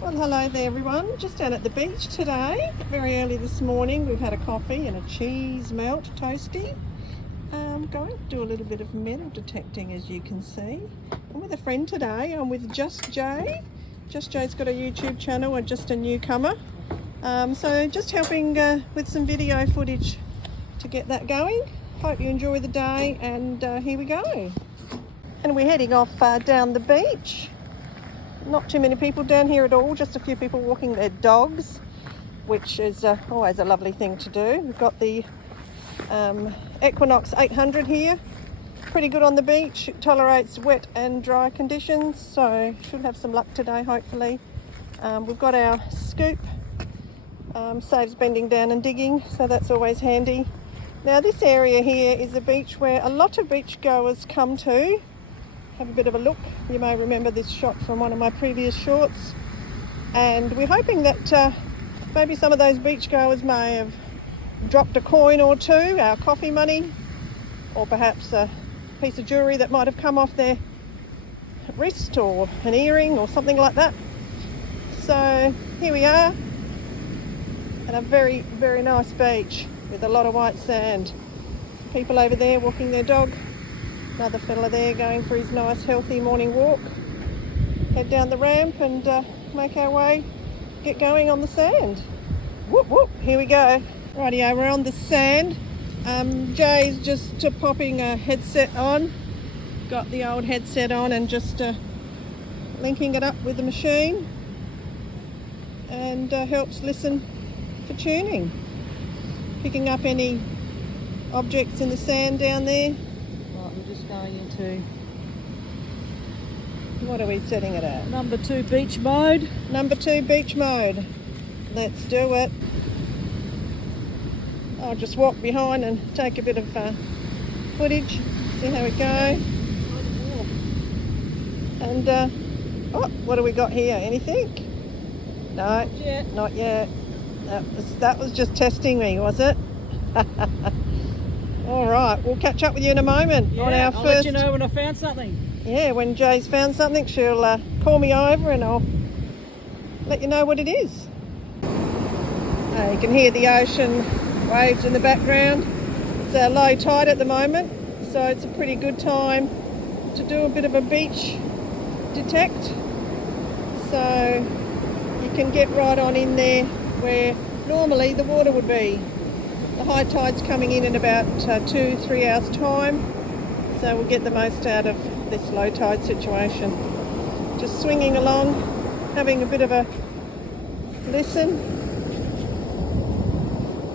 Well, hello there everyone. Just down at the beach today. Very early this morning. We've had a coffee and a cheese melt toasty. Going to do a little bit of metal detecting, as you can see. I'm with a friend today. I'm with Just Jay. Just Jay's got a YouTube channel and just a newcomer. So just helping with some video footage to get that going. Hope you enjoy the day, and here we go. And we're heading off down the beach. Not too many people down here at all, just a few people walking their dogs, which is always a lovely thing to do. We've got the Equinox 800 here, pretty good on the beach. It tolerates wet and dry conditions, so should have some luck today hopefully. We've got our scoop, saves bending down and digging, so that's always handy. Now this area here is a beach where a lot of beach goers come to. Have a bit of a look. You may remember this shot from one of my previous shorts, and we're hoping that maybe some of those beachgoers may have dropped a coin or two, our coffee money, or perhaps a piece of jewellery that might have come off their wrist, or an earring or something like that. So here we are at a very, very nice beach with a lot of white sand. People over there walking their dog. Another fella there going for his nice healthy morning walk. Head down the ramp and make our way, get going on the sand. Whoop whoop, here we go. Rightio, we're on the sand. Jay's just popping a headset on. Got the old headset on and just linking it up with the machine, and helps listen for tuning. Picking up any objects in the sand down there. We're just going into, what are we setting it at? Number 2 beach mode. Number 2 beach mode. Let's do it. I'll just walk behind and take a bit of footage, see how we go. And oh, what do we got here? Anything? No, Not yet. Not yet. That was just testing me, was it? All right, we'll catch up with you in a moment. Yeah, on our I'll first... let you know when I found something. Yeah, when Jay's found something, she'll call me over and I'll let you know what it is. You can hear the ocean waves in the background. It's low tide at the moment, so it's a pretty good time to do a bit of a beach detect. So you can get right on in there where normally the water would be. The high tide's coming in about 2-3 hours time, so we'll get the most out of this low tide situation. Just swinging along, having a bit of a listen.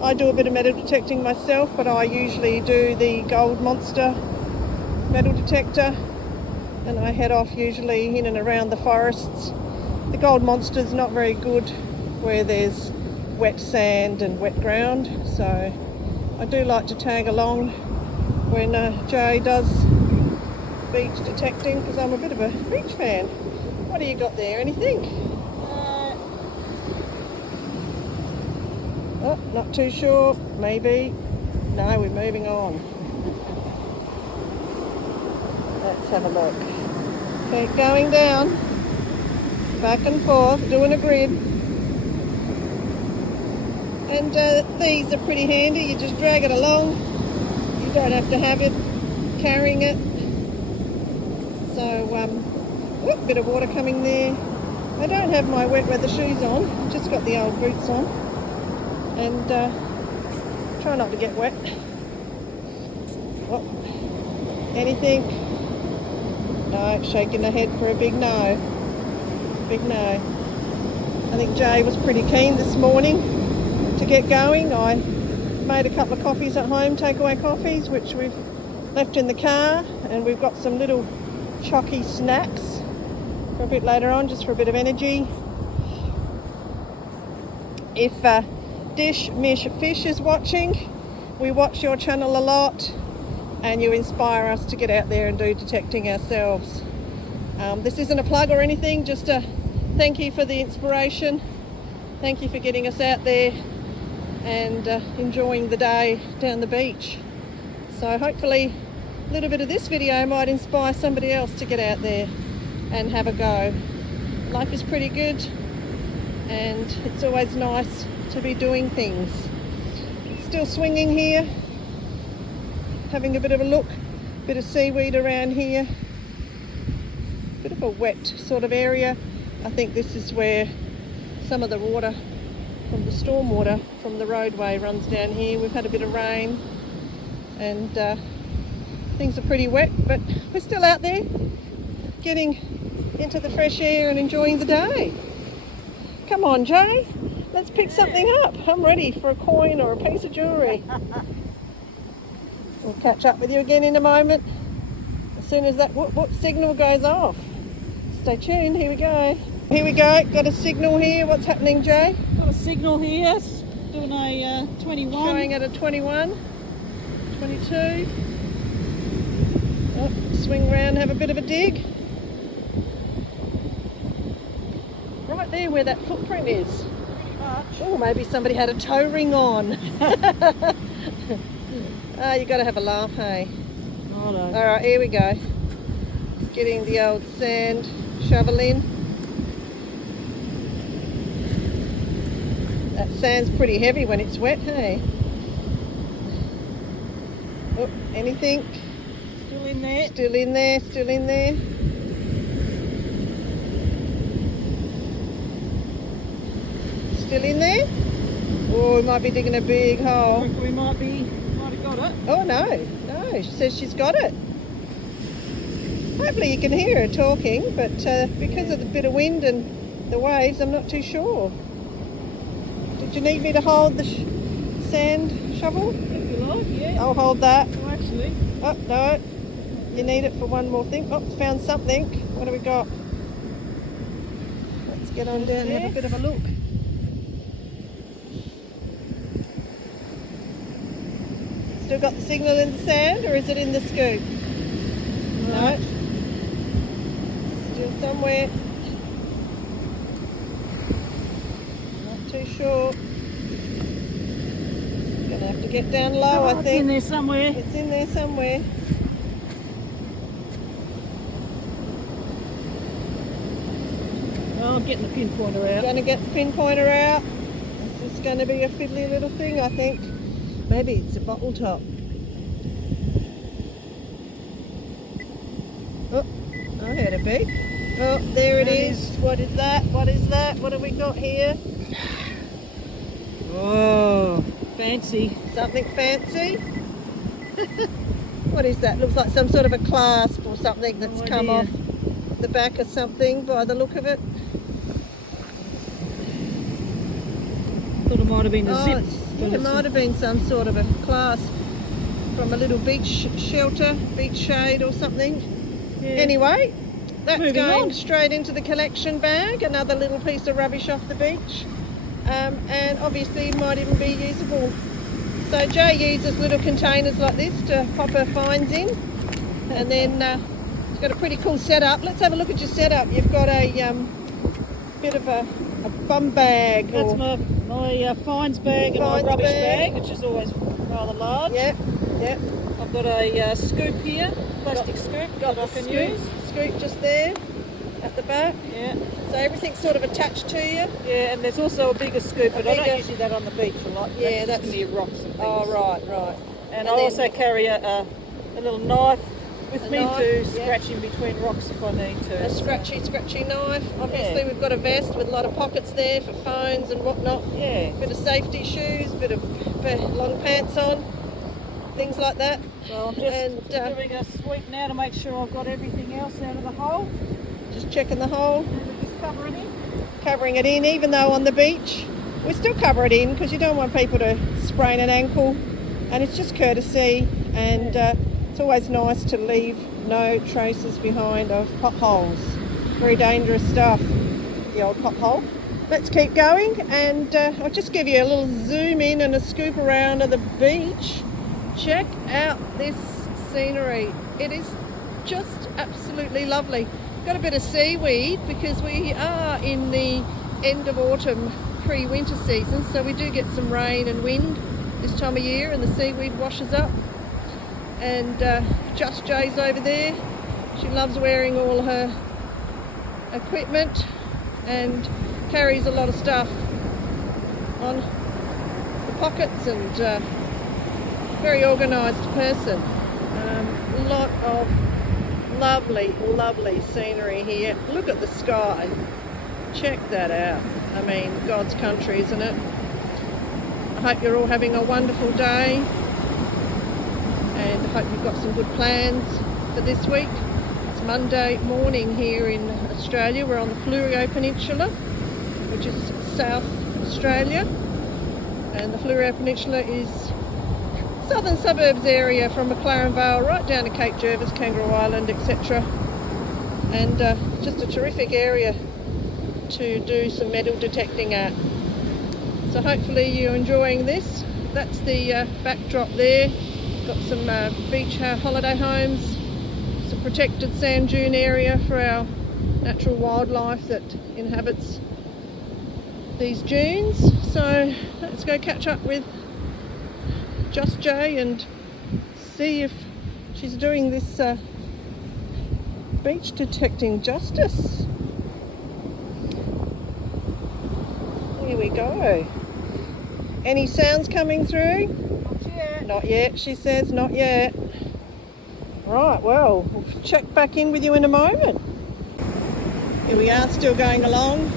I do a bit of metal detecting myself, but I usually do the Gold Monster metal detector, and I head off usually in and around the forests. The Gold Monster's not very good where there's wet sand and wet ground, so I do like to tag along when Jay does beach detecting, because I'm a bit of a beach fan. What do you got there? Anything? Oh, not too sure. Maybe. No, we're moving on. Let's have a look. Keep going down. Back and forth, doing a grid. And these are pretty handy. You just drag it along. You don't have to have it carrying it. So, whoop, bit of water coming there. I don't have my wet weather shoes on. I've just got the old boots on. And try not to get wet. Oh, anything? No, shaking the head for a big no. Big no. I think Jay was pretty keen this morning to get going. I made a couple of coffees at home, takeaway coffees, which we've left in the car, and we've got some little chalky snacks for a bit later on, just for a bit of energy. If Dish Mish Fish is watching, we watch your channel a lot and you inspire us to get out there and do detecting ourselves. This isn't a plug or anything, just a thank you for the inspiration. Thank you for getting us out there and enjoying the day down the beach. So hopefully a little bit of this video might inspire somebody else to get out there and have a go. Life is pretty good. and it's always nice to be doing things. Still swinging here, having a bit of a look, bit of seaweed around here, bit of a wet sort of area. I think this is where some of the water from the storm water from the roadway runs down here. We've had a bit of rain and things are pretty wet, but we're still out there getting into the fresh air and enjoying the day. Come on, Jay, let's pick something up. I'm ready for a coin or a piece of jewellery. We'll catch up with you again in a moment as soon as that whoop signal goes off. Stay tuned. Here we go. Here we go. Got a signal here. What's happening, Jay? Got a signal here, doing a 21. Showing at a 21, 22. Oh, swing round, have a bit of a dig. Right there where that footprint is. Oh, maybe somebody had a toe ring on. You got to have a laugh, hey? Oh, no. All right, here we go. Getting the old sand shovel in. That sand's pretty heavy when it's wet, hey? Oh, anything? Still in there. Still in there, still in there. Still in there? Oh, we might be digging a big hole. We might have got it. Oh no, she says she's got it. Hopefully you can hear her talking, but because of the bit of wind and the waves, I'm not too sure. Did you need me to hold the sand shovel? If you like, yeah. I'll hold that. Oh, actually. Oh, no. You need it for one more thing. Oh, found something. What do we got? Let's get on down and have a bit of a look. Still got the signal in the sand, or is it in the scoop? No. Still somewhere. Not too sure. Gonna have to get down low, I think. It's in there somewhere. It's in there somewhere. Oh, I'm getting the pinpointer out. Going to get the pinpointer out. This is going to be a fiddly little thing, I think. Maybe it's a bottle top. Oh, I heard a beep. Oh, there it is. What is that? What is that? What have we got here? Oh, fancy. Something fancy? What is that? Looks like some sort of a clasp or something that's come off the back of something by the look of it. Thought it might have been a zip. It might have been some sort of a clasp from a little beach shelter, beach shade or something. Yeah. Anyway, that's Moving going on. straight into the collection bag, another little piece of rubbish off the beach, and obviously might even be usable. So Jay uses little containers like this to pop her finds in, and then it's got a pretty cool setup. Let's have a look at your setup. You've got a bit of a bum bag. That's my fines bag and my Fines rubbish bag. bag, which is always rather large. Yep. I've got a scoop here, plastic scoop Got that I the can use. scoop just there at the back. Yeah, So everything's sort of attached to you. yeah, and there's also a bigger scoop, but I bigger- don't usually that on the beach a lot. Yeah, that's that's- near rocks and things. Oh, right. And And I then- also carry a little knife with A me knife, to yeah. scratch in between rocks if I need to. A scratchy knife. Obviously Yeah. we've got a vest with a lot of pockets there for phones and whatnot. Yeah. Bit of safety shoes, bit of long pants on, things like that. So I'm just And, doing a sweep now to make sure I've got everything else out of the hole. Just checking the hole, And just cover it in. covering it in, even though on the beach we still cover it in because you don't want people to sprain an ankle, and it's just courtesy, and it's always nice to leave no traces behind of potholes. Very dangerous stuff, the old pothole. Let's keep going, and I'll just give you a little zoom in and a scoop around of the beach. Check out this scenery. It is just absolutely lovely. Got a bit of seaweed because we are in the end of autumn, pre-winter season, so we do get some rain and wind this time of year, and the seaweed washes up. And Just Jay's over there. She loves wearing all her equipment, and carries a lot of stuff on the pockets, and very organised person. A lot of lovely scenery here. Look at the sky. Check that out. I mean, God's country, isn't it? I hope you're all having a wonderful day, and I hope you've got some good plans for this week. It's Monday morning here in Australia. We're on the Fleurieu Peninsula, which is South Australia, and the Fleurieu Peninsula is southern suburbs area from McLaren Vale right down to Cape Jervis, Kangaroo Island, etc. And just a terrific area to do some metal detecting at. So hopefully you're enjoying this. That's the backdrop there. Got some beach holiday homes, some protected sand dune area for our natural wildlife that inhabits these dunes. So let's go catch up with Just Jay and see if she's doing this beach detecting justice. Here we go. Any sounds coming through? Not yet. Not yet, she says, not yet. Right, well, we'll check back in with you in a moment. Here we are, still going along,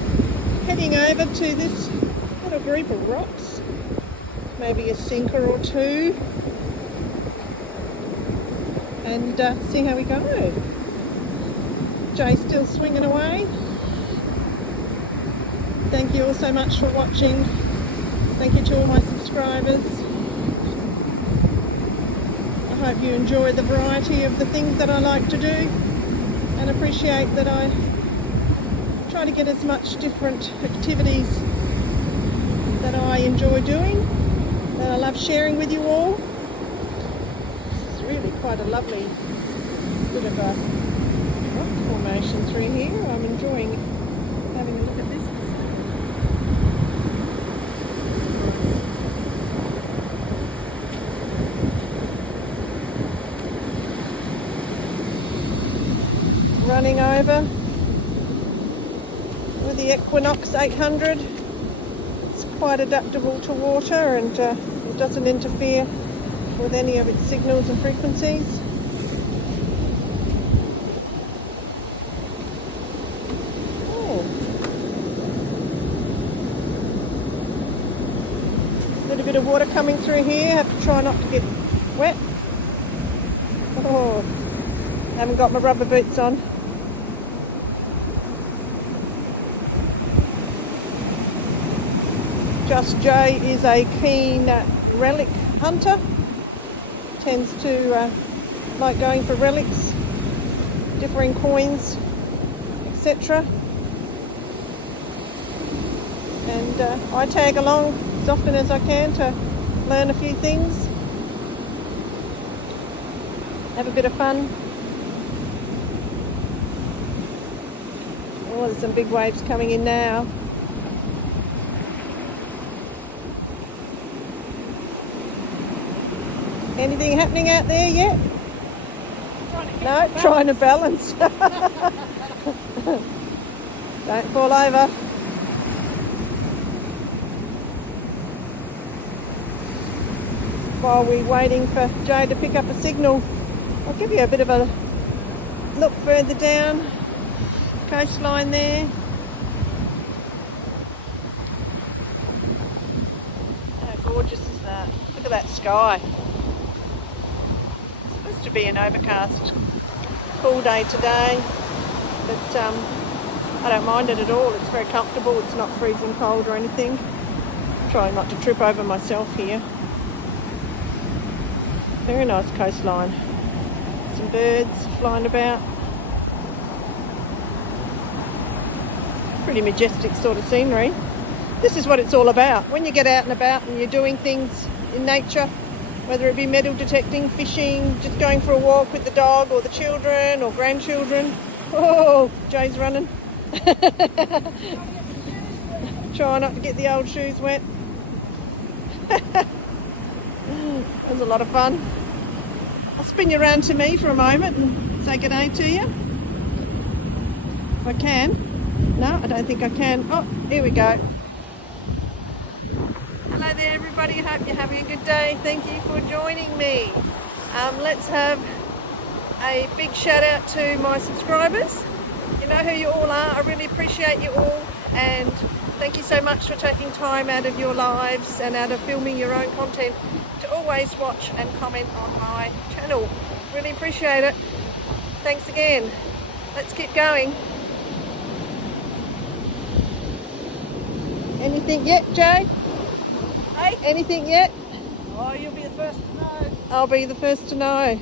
heading over to this little group of rocks. Maybe a sinker or two. And see how we go. Jay's still swinging away. Thank you all so much for watching. Thank you to all my subscribers. I hope you enjoy the variety of the things that I like to do, and appreciate that I try to get as much different activities that I enjoy doing, that I love sharing with you all. It's really quite a lovely bit of a rock formation through here. I'm enjoying having a look at this. Running over with the Equinox 800. It's quite adaptable to water, and it doesn't interfere with any of its signals and frequencies. Oh. A little bit of water coming through here. Have to try not to get wet. Oh, haven't got my rubber boots on. Just Jay is a keen relic hunter. Tends to like going for relics, differing coins, etc. And I tag along as often as I can to learn a few things, have a bit of fun. Oh, there's some big waves coming in now. Anything happening out there yet? No, trying to balance. Don't fall over. While we're waiting for Jay to pick up a signal, I'll give you a bit of a look further down. Coastline there. How gorgeous is that? Look at that sky. To be an overcast, cool day today, but I don't mind it at all. It's very comfortable. It's not freezing cold or anything. Trying not to trip over myself here. Very nice coastline. Some birds flying about. Pretty majestic sort of scenery. This is what it's all about. When you get out and about and you're doing things in nature, whether it be metal detecting, fishing, just going for a walk with the dog or the children or grandchildren. Oh, Jay's running. Try not to get the old shoes wet. That was a lot of fun. I'll spin you around to me for a moment and say good day to you, if I can. No, I don't think I can. Oh, here we go. Hello there everybody, hope you're having a good day. Thank you for joining me. Let's have a big shout out to my subscribers. You know who you all are. I really appreciate you all, and thank you so much for taking time out of your lives and out of filming your own content to always watch and comment on my channel. Really appreciate it. Thanks again. Let's keep going. Anything yet, Jay? Hey? Anything yet? Oh, you'll be the first to know. I'll be the first to know.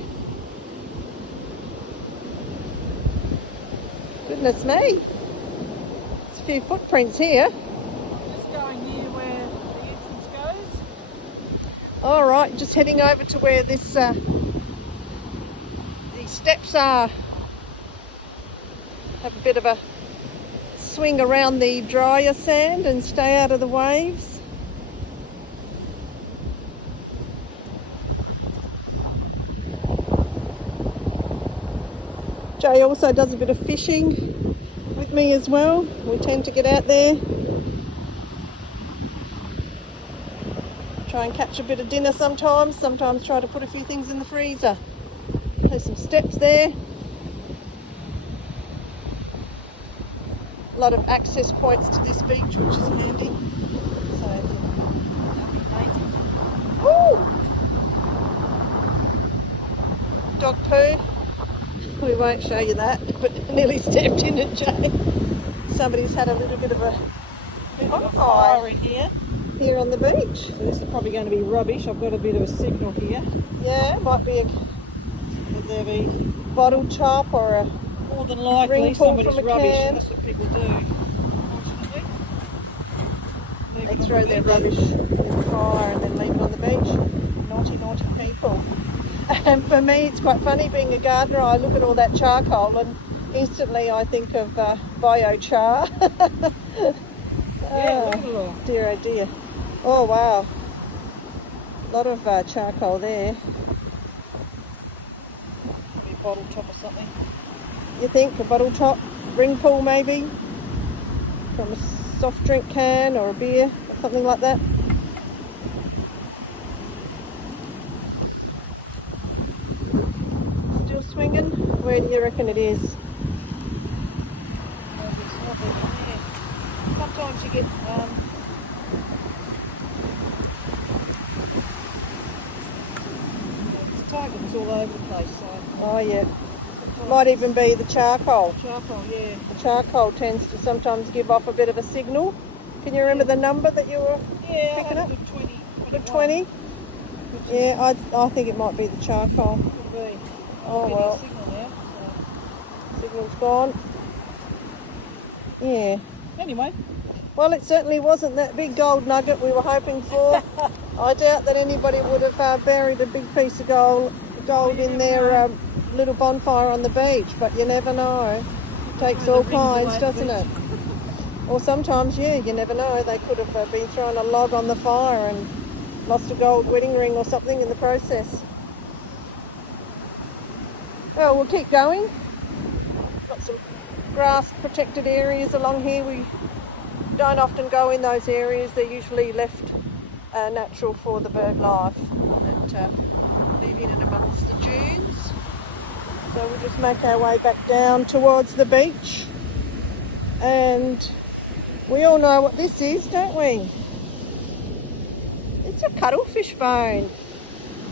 Goodness me. There's a few footprints here. Just going near where the entrance goes. All right, just heading over to where this these steps are. Have a bit of a swing around the drier sand and stay out of the waves. Jay also does a bit of fishing with me as well. We tend to get out there, try and catch a bit of dinner sometimes try to put a few things in the freezer. There's some steps there. A lot of access points to this beach, which is handy. So, ooh! Dog poo. We won't show you that, but nearly stepped in it, Jay. Somebody's had a little bit of a Fire in here. here on the beach. So this is probably going to be rubbish. I've got a bit of a signal here. Yeah, might be a Could there be bottle top or a more than likely ring pull somebody's from a rubbish? can. That's what people do. Unfortunately. Leave They it on throw the their beach. rubbish in the fire and then leave it on the beach. Naughty, naughty people. And for me, it's quite funny being a gardener. I look at all that charcoal and instantly I think of biochar. Yeah, look at it all. Dear, oh dear. Oh wow. A lot of charcoal there. Maybe a bottle top or something. You think a bottle top, ring pull maybe, from a soft drink can or a beer or something like that. Still swinging? Where do you reckon it is? Sometimes you get it's tigers all over the place. So Oh yeah. Might even be the charcoal. charcoal, yeah. The charcoal tends to sometimes give off a bit of a signal. Can you remember the number that you were Yeah, picking I up? had a good 20. The 20? Yeah, I think it might be the charcoal. Could be. Oh Getting well, a signal now. signal's gone. Yeah. So. Anyway, Well, it certainly wasn't that big gold nugget we were hoping for. I doubt that anybody would have buried a big piece of gold in their little bonfire on the beach, but you never know. Takes Throw all the rings away kinds, at the doesn't it? beach. Or sometimes, yeah, you never know. They could have been throwing a log on the fire and lost a gold wedding ring or something in the process. Well, we'll keep going. Got some grass protected areas along here. We don't often go in those areas. They're usually left natural for the bird life that live in and amongst the dunes. So we'll just make our way back down towards the beach. And we all know what this is, don't we? It's a cuttlefish bone.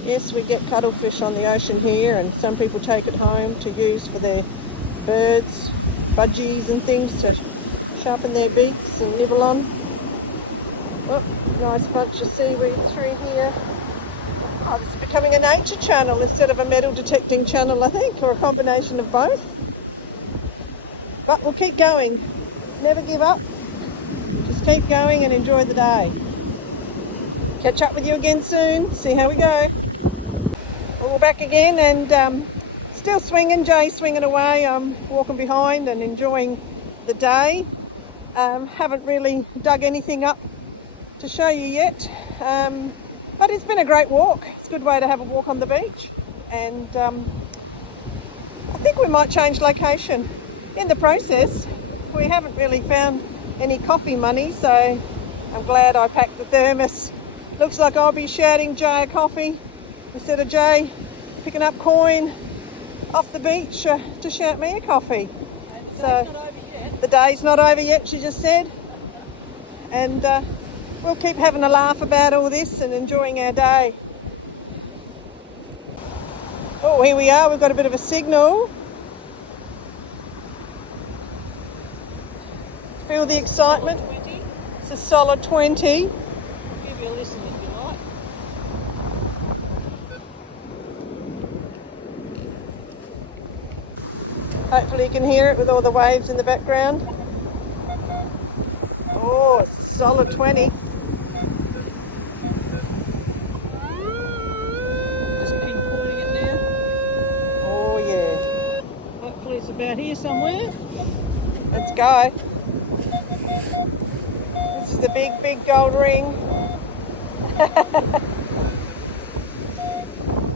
Yes, we get cuttlefish on the ocean here, and some people take it home to use for their birds, budgies and things to sharpen their beaks and nibble on. Oh, nice bunch of seaweed through here. Oh, this is becoming a nature channel instead of a metal detecting channel, I think, or a combination of both. But we'll keep going. Never give up. Just keep going and enjoy the day. Catch up with you again soon. See how we go. Well, we're back again and still swinging. Jay's swinging away. I'm walking behind and enjoying the day. Haven't really dug anything up to show you yet. But it's been a great walk. It's a good way to have a walk on the beach. And I think we might change location. In the process, we haven't really found any coffee money, so I'm glad I packed the thermos. Looks like I'll be shouting Jay a coffee instead of Jay picking up coin off the beach to shout me a coffee. So the day's not over yet, she just said. And we'll keep having a laugh about all this and enjoying our day. Oh, here we are, we've got a bit of a signal. Feel the excitement? It's a solid 20. I'll give you a listen if you like. Hopefully you can hear it with all the waves in the background. Oh, it's a solid 20. Just pinpointing it now. Oh yeah. Hopefully it's about here somewhere. Let's go. This is the big, big gold ring.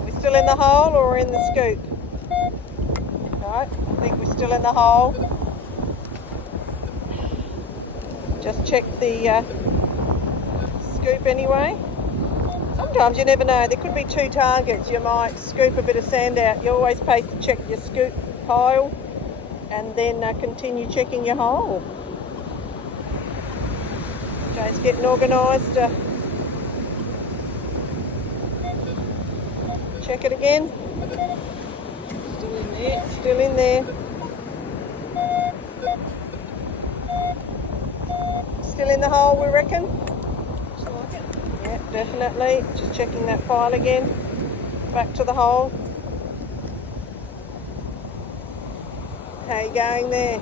We're still in the hole or in the scoop? Right, I think we're still in the hole. Just check the scoop anyway. Sometimes you never know, there could be two targets. You might scoop a bit of sand out. You're always supposed to check your scoop pile and then continue checking your hole. Jay's getting organised. Check it again. Still in there. Still in there. Still in the hole, we reckon? Looks like it. Yeah, definitely. Just checking that file again. Back to the hole. How you going there?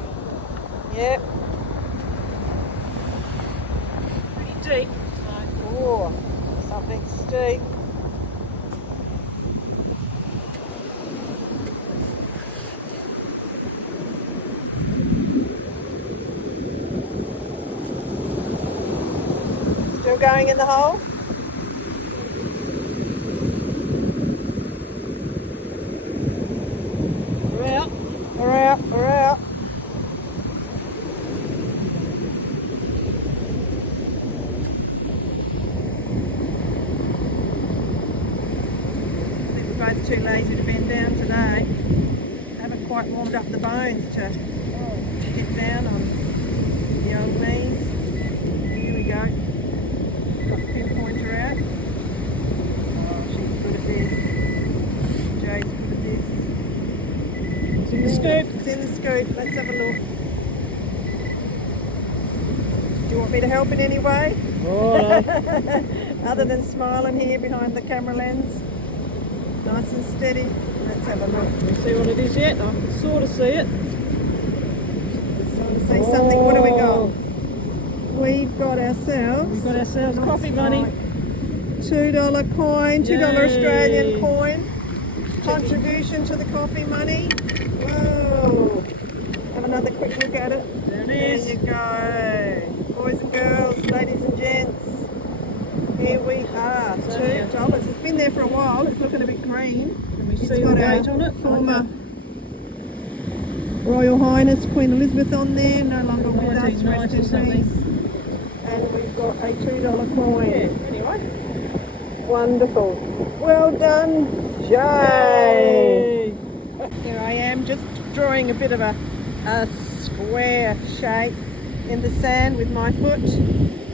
Yep. Pretty deep. Oh, something steep. Still going in the hole? We're out. We're out, we're out. I think we're both too lazy to bend down today. Haven't quite warmed up the bones to get down on the old knees. Here we go. Got the pinpointer out. Oh, she's good at this. Jay's good at this. It's in the scoop. It's in the scoop. Let's have a look. Do you want me to help in any way? Righto. Other than smiling here behind the camera lens. Nice and steady. Let's have a look. Can't see what it is yet. I can sort of see it. Sort of see something. What do we got? We've got ourselves. We've got ourselves coffee money. $2 coin, $2 Yay. Australian coin. Contribution to the coffee money. Whoa. Have another quick look at it. There it There is. you go. Boys and girls, ladies and gents. Here we are. $2. It's been there for a while. It's looking a bit green. Can we It's see got the our date on it? former Royal Highness Queen Elizabeth on there, no longer with us, rest in 1990 something. peace. And we've got a $2 coin. Yeah, anyway. Wonderful. Well done, Jay. Here I am, just drawing a bit of a square shape in the sand with my foot.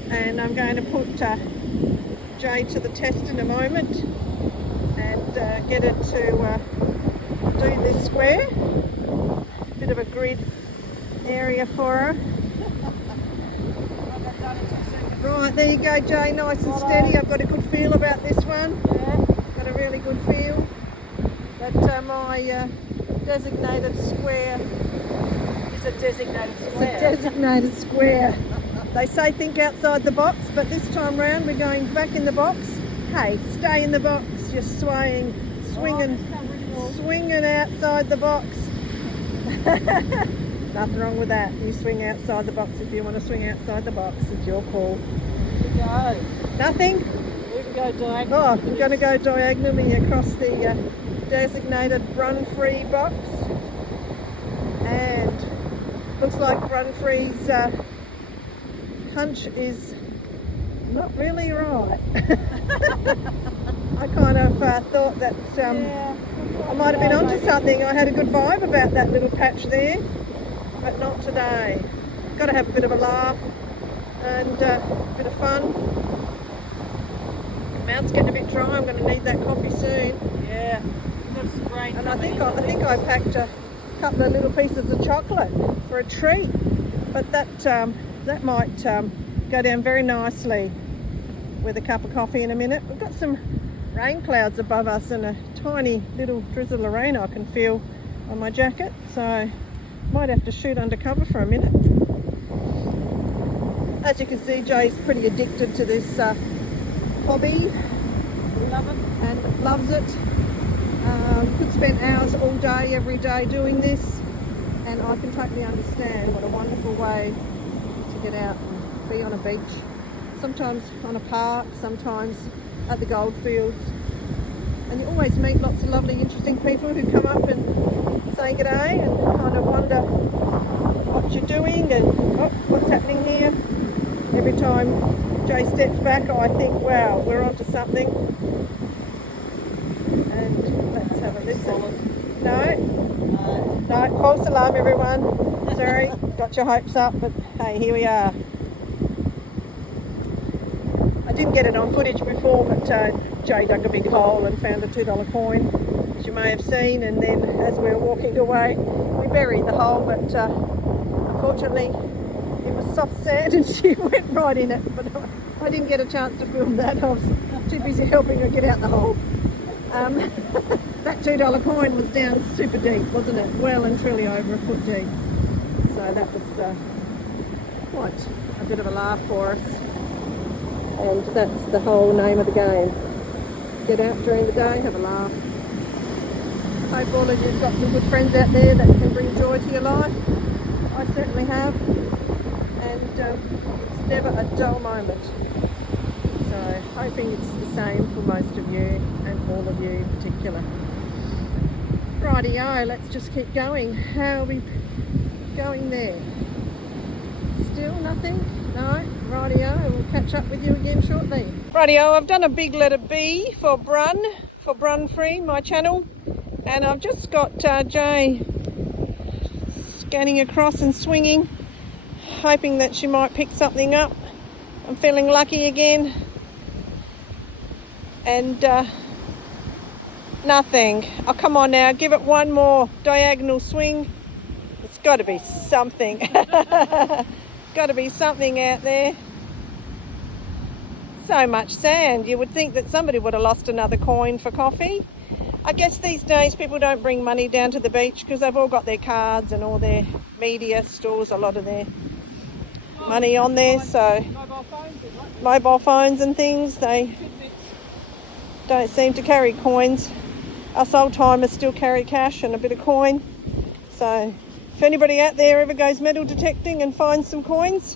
And I'm going to put Jay to the test in a moment and get it to do this square. Bit of a grid area for her. Right, there you go, Jay, nice and steady. I've got a good feel about this one. Got a really good feel. But my designated square It's a designated is a square. designated square. They say think outside the box, but this time round we're going back in the box. Hey, stay in the box. You're swinging outside the box. Nothing wrong with that. You swing outside the box if you want to swing outside the box. It's your call. Here we go. Nothing? Here we go, diagonal. Oh, I'm going to go diagonally across the designated run-free box. And looks like Brunfree's hunch is not really right. I kind of thought that I might have been onto something. I had a good vibe about that little patch there, but not today. Got to have a bit of a laugh and a bit of fun. Mouth's getting a bit dry. I'm going to need that coffee soon. Yeah. Got some rain And I coming think in. I packed a couple of little pieces of chocolate for a treat, but that might go down very nicely with a cup of coffee in a minute. We've got some rain clouds above us and a tiny little drizzle of rain I can feel on my jacket, so might have to shoot under cover for a minute. As you can see, Jay's pretty addicted to this hobby. Love it. And loves it. Could spend hours all day, every day doing this, and I can totally understand what a wonderful way to get out and be on a beach. Sometimes on a park, sometimes at the goldfields. And you always meet lots of lovely, interesting people who come up and say g'day and kind of wonder what you're doing and what's happening here. Every time Jay steps back, I think, wow, we're onto something. And let's have a listen. No, false alarm, everyone. Sorry, got your hopes up, but hey, here we are. I didn't get it on footage before, but Jay dug a big hole and found a $2 coin, as you may have seen, and then as we were walking away, we buried the hole, but unfortunately it was soft sand and she went right in it, but I didn't get a chance to film that. I was too busy helping her get out the hole. That $2 coin was down super deep, wasn't it? Well and truly over a foot deep. So that was quite a bit of a laugh for us. And that's the whole name of the game. Get out during the day, have a laugh. Hope all of you've got some good friends out there that can bring joy to your life. I certainly have. And it's never a dull moment. So hoping it's the same for most of you and all of you in particular. Rightio, let's just keep going. How are we going there? Still nothing? No? Rightio, we'll catch up with you again shortly. Rightio, I've done a big letter B for Brunfree, my channel. And I've just got Jay scanning across and swinging, hoping that she might pick something up. I'm feeling lucky again. And nothing. Oh, come on now, give it one more diagonal swing. It's got to be something. Got to be something out there. So much sand. You would think that somebody would have lost another coin for coffee. I guess these days people don't bring money down to the beach because they've all got their cards and all their media stores, a lot of their money on there. So mobile phones and things, they don't seem to carry coins. Us old timers still carry cash and a bit of coin. So if anybody out there ever goes metal detecting and finds some coins,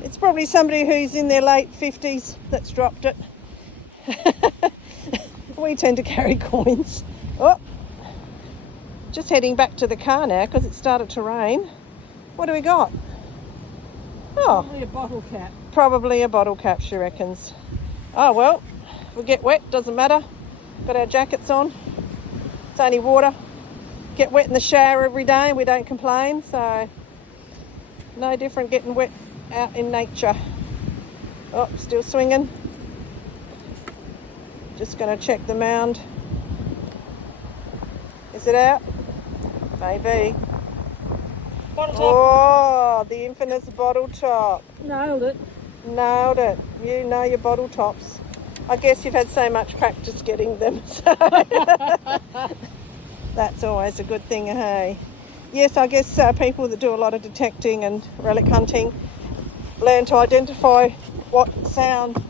it's probably somebody who's in their late 50s that's dropped it. We tend to carry coins. Oh, just heading back to the car now because it started to rain. What do we got? Oh, Probably a bottle cap. Probably a bottle cap, she reckons. Oh well, if we get wet, doesn't matter. Got our jackets on. It's only water. Get wet in the shower every day and we don't complain, so no different getting wet out in nature. Oh, still swinging. Just going to check the mound. Is it out? Maybe. Bottle top. Oh, the infamous bottle top. Nailed it. Nailed it. You know your bottle tops. I guess you've had so much practice getting them. So that's always a good thing, hey? Yes, I guess people that do a lot of detecting and relic hunting learn to identify what sound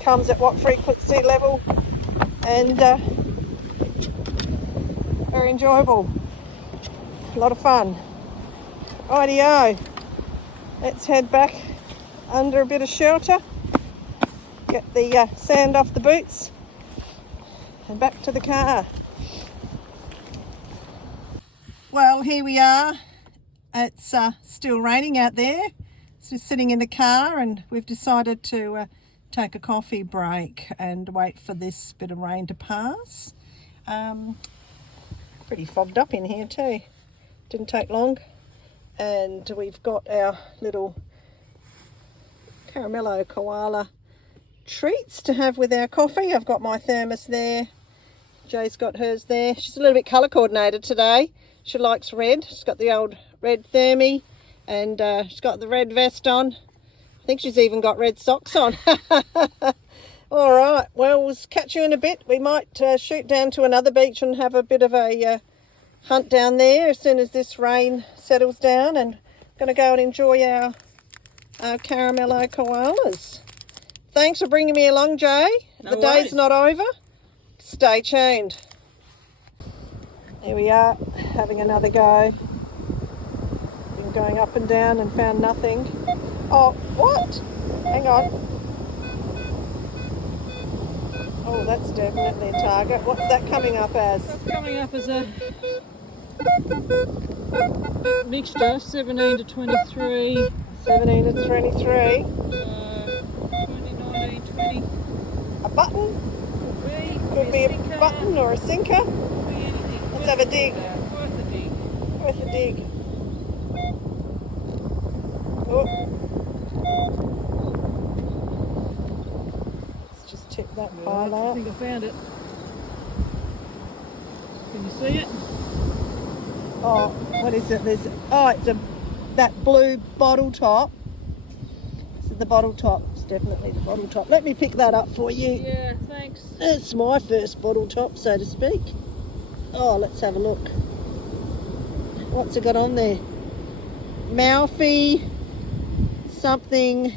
comes at what frequency level, and very enjoyable. A lot of fun. Rightio, let's head back under a bit of shelter, get the sand off the boots and back to the car. Well, here we are It's still raining out there. So we're sitting in the car and we've decided to take a coffee break and wait for this bit of rain to pass. Pretty fogged up in here too. Didn't take long. And we've got our little caramello koala treats to have with our coffee. I've got my thermos there. Jay's got hers there. She's a little bit colour coordinated today. She likes red. She's got the old red thermy and she's got the red vest on. I think she's even got red socks on. All right, well, we'll catch you in a bit. We might shoot down to another beach and have a bit of a hunt down there as soon as this rain settles down, and I'm going to go and enjoy our caramello koalas. Thanks for bringing me along, Jay. No The day's worries. not over. Stay tuned. Here we are, having another go. Been going up and down and found nothing. Oh, what? Hang on. Oh, that's definitely a target. What's that coming up as? That's coming up as a mixture, 17 to 23. 17 to 23. 20, 19, 20. A button? Could be a sinker, button or a sinker. could be anything. Let's have a dig. Worth a dig. Worth a dig. Oh. Let's just tip that pile I out. think I found it. Can you see it? Oh, what is it? It's that blue bottle top. This is the bottle top. It's definitely the bottle top. Let me pick that up for you. Yeah, thanks. It's my first bottle top, so to speak. Oh, let's have a look. What's it got on there? Mouthy, something,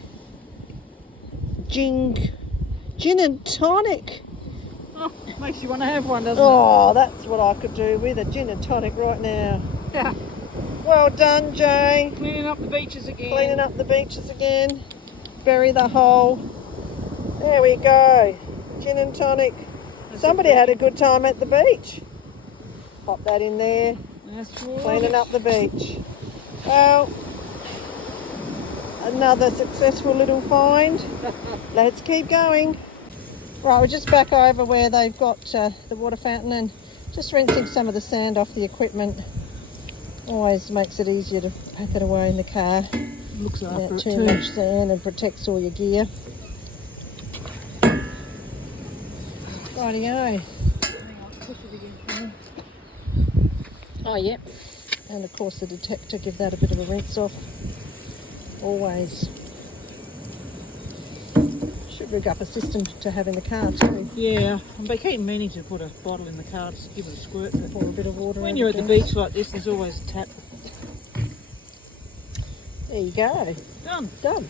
gin and tonic. Oh, makes you want to have one, doesn't Oh, that's what I could do with a gin and tonic right now. it? Yeah. Well done, Jay. Cleaning up the beaches again. Cleaning up the beaches again. Bury the hole. There we go. Gin and tonic. Somebody had a good time at the beach. Pop that in there. That's right. Cleaning up the beach. Well, another successful little find. Let's keep going. Right, we're just back over where they've got the water fountain and just rinsing some of the sand off the equipment. Always makes it easier to pack it away in the car. Looks after Without it too too. much sand and protects all your gear. Rightio. Hang on, push it again for me. Oh, yep. And of course the detector, give that a bit of a rinse off. Always. Should rig up a system to have in the car too. Yeah, I keep meaning to put a bottle in the car to give it a squirt. But Pour a bit of water when over you're at the there. beach like this, there's always a tap. There you go. Done. Done.